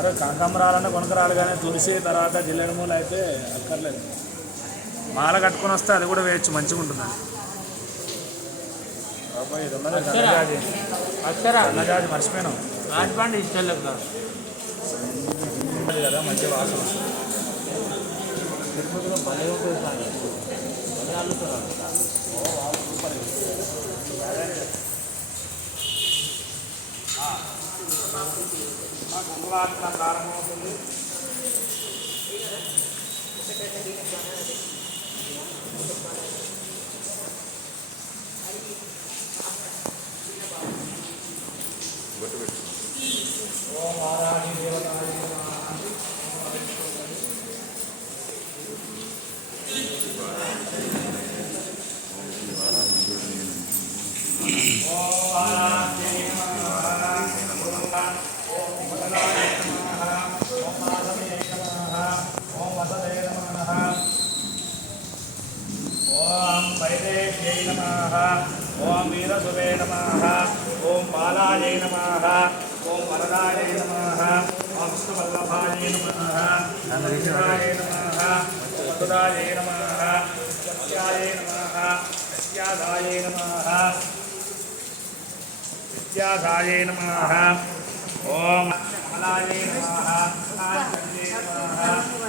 అరే కనకాంబరాలన్నా కొనకరాలు కానీ తులసి తర్వాత జిల్లేడు మూల అయితే అక్కర్లేదు. మాల కట్టుకొని వస్తే అది కూడా వేయచ్చు, మంచిగా ఉంటుంది. అబ్బాయి ఇది ఉన్నది అన్నజాతి మర్చిపోయినాం. రాజబండి ఇష్టం కదా, మంచి వాసన వస్తుంది. తిరుపతిలో భలే ఉంటుంది సార్, భలే అల్లుతున్నారు. ప్రారంభమవుతుంది. ఓం వారాహి దేవతాయ ఓం వీరసువే నమః, ఓం బాలాయై నమః, ఓం వరదాయై నమః, ఓం విష్ణువల్లభాయై నమః, నందీశాయ నమః, వసుదాయై నమః, సత్యాయై నమః, సత్యాదాయై నమః, విద్యాదాయై నమః, ఓం కమలాయై నమః, కాంచన్యై నమః.